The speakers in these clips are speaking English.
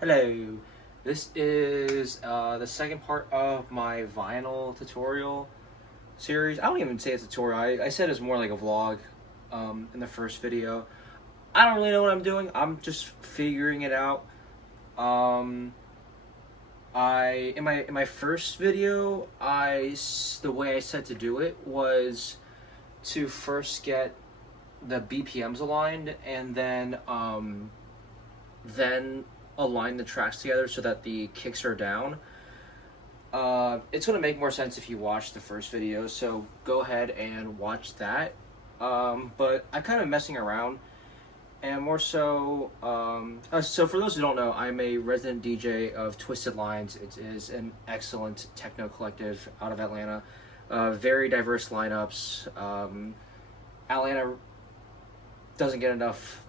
Hello, this is the second part of my vinyl tutorial series. I don't even say it's a tutorial, I said it's more like a vlog in the first video. I don't really know what I'm doing, I'm just figuring it out. Um, in my first video, the way I said to do it was to first get the BPMs aligned and then align the tracks together so that the kicks are down. It's gonna make more sense if you watch the first video, so go ahead and watch that. But I'm kind of messing around, and more so. So for those who don't know, I'm a resident DJ of Twisted Lines. It is an excellent techno collective out of Atlanta. Very diverse lineups. Atlanta doesn't get enough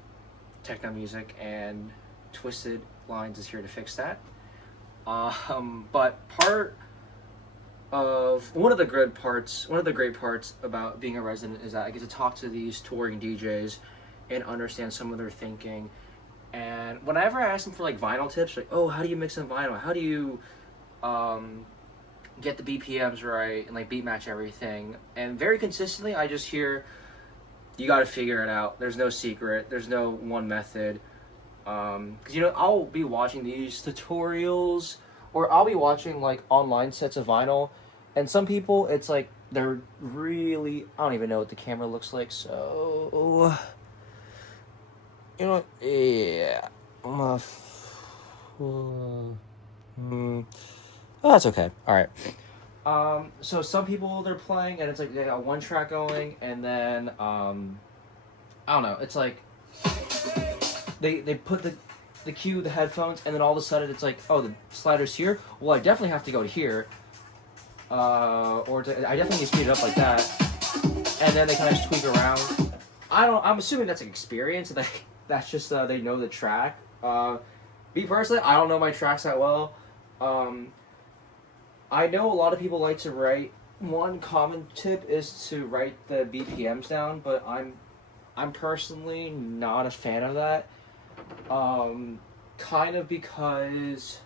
techno music, and Twisted Lines is here to fix that. But one of the great parts about being a resident is that I get to talk to these touring DJs and understand some of their thinking. And whenever I ask them for like vinyl tips, like, oh, how do you mix in vinyl? How do you get the BPMs right and like beat match everything? And very consistently, I just hear, you got to figure it out. There's no secret. There's no one method. Because I'll be watching these tutorials, or I'll be watching like online sets of vinyl, and some people, it's like they're really, I don't even know what the camera looks like, so yeah, oh, that's okay. All right. So some people, they're playing and it's like they got one track going, and then I don't know, it's like they put the cue, the headphones, and then all of a sudden it's like, oh, the slider's here. Well, I definitely have to go to here, I definitely need to speed it up like that, and then they kind of just tweak around. I'm assuming that's an experience. That's just they know the track. Me personally, I don't know my tracks that well. I know a lot of people like to write. One common tip is to write the BPMs down, but I'm personally not a fan of that. Kind of because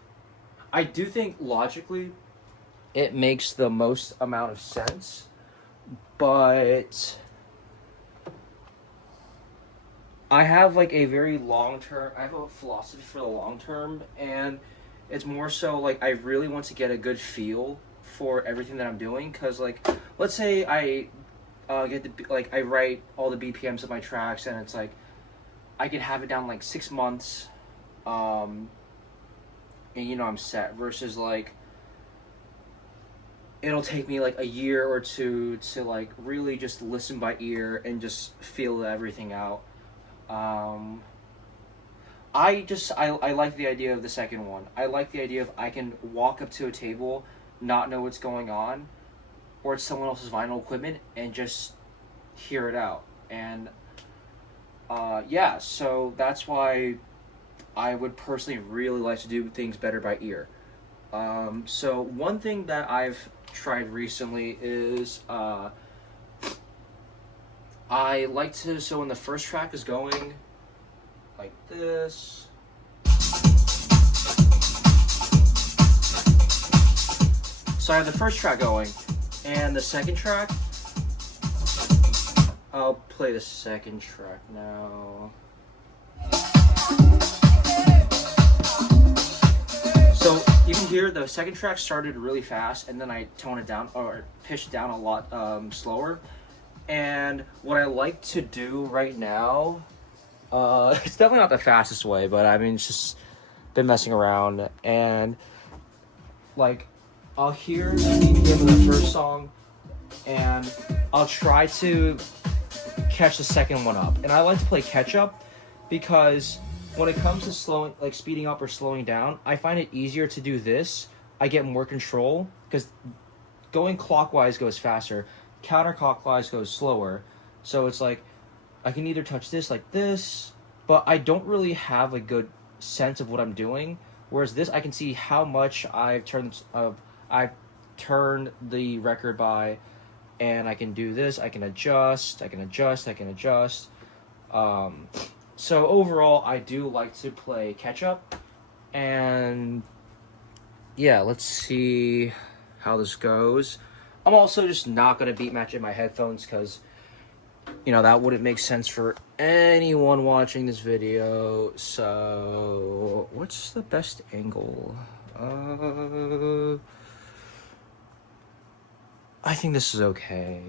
I do think logically it makes the most amount of sense, but I have like a very long term, I have a philosophy for the long term, and it's more so like I really want to get a good feel for everything that I'm doing, because like, let's say I I write all the BPMs of my tracks, and it's like I could have it down like 6 months, and I'm set. Versus like it'll take me like a year or two to like really just listen by ear and just feel everything out. I like the idea of the second one. I like the idea of I can walk up to a table, not know what's going on, or it's someone else's vinyl equipment, and just hear it out. And yeah, so that's why I would personally really like to do things better by ear. So one thing that I've tried recently is I like to, so when the first track is going like this, so I have the first track going, and the second track, I'll play the second track now. So you can hear the second track started really fast, and then I tone it down or pitch it down a lot slower. And what I like to do right now, it's definitely not the fastest way, but I mean, it's just been messing around, and like I'll hear the BPM of the first song, and I'll try to catch the second one up. And I like to play catch up, because when it comes to speeding up or slowing down, I find it easier to do this. I get more control, because going clockwise goes faster, counterclockwise goes slower. So it's like I can either touch this like this, but I don't really have a good sense of what I'm doing. Whereas this, I can see how much I've turned the record by, and I can do this. I can adjust. So overall, I do like to play catch up, and And yeah, let's see how this goes. I'm also just not gonna beat match in my headphones because, you know, that wouldn't make sense for anyone watching this video. So what's the best angle? I think this is okay.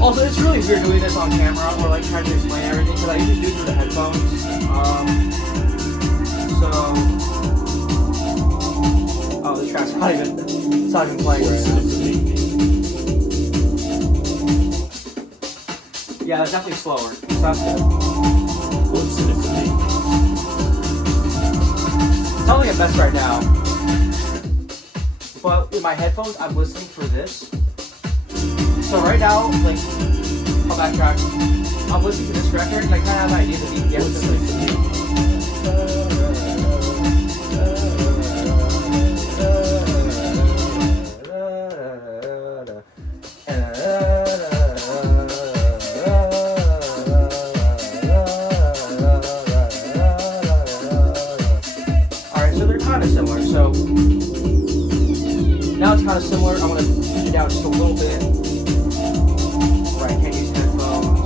Also, it's really weird doing this on camera or like trying to explain everything because I usually do it through the headphones. Oh, this track's not even, it's not even playing right now. Yeah, that's definitely slower. So that's good. It's not like a mess right now. But with my headphones, I'm listening for this. So right now, like, I'll backtrack. I'm listening to this record and I kind of have an idea of the BPM. Alright, so they're kind of similar. So now it's kind of similar. I'm going to push it down just a little bit. I can't use headphones.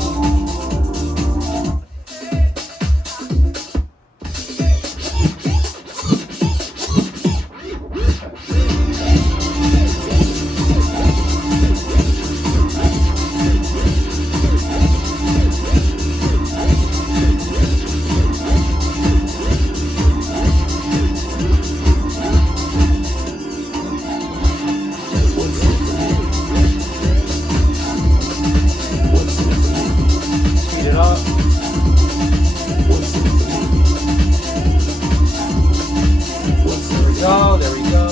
There we go.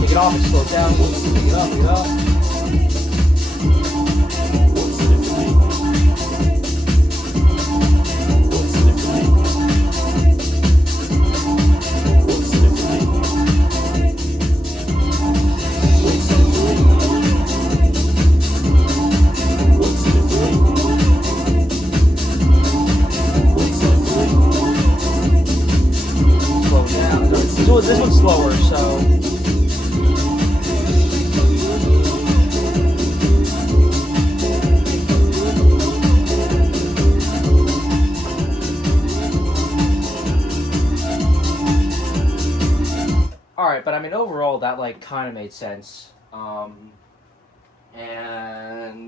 Take it off and slow it down. Pick it up, pick it up. Slow down. So this one's slower, so. Alright, but I mean, overall, that, like, kind of made sense. And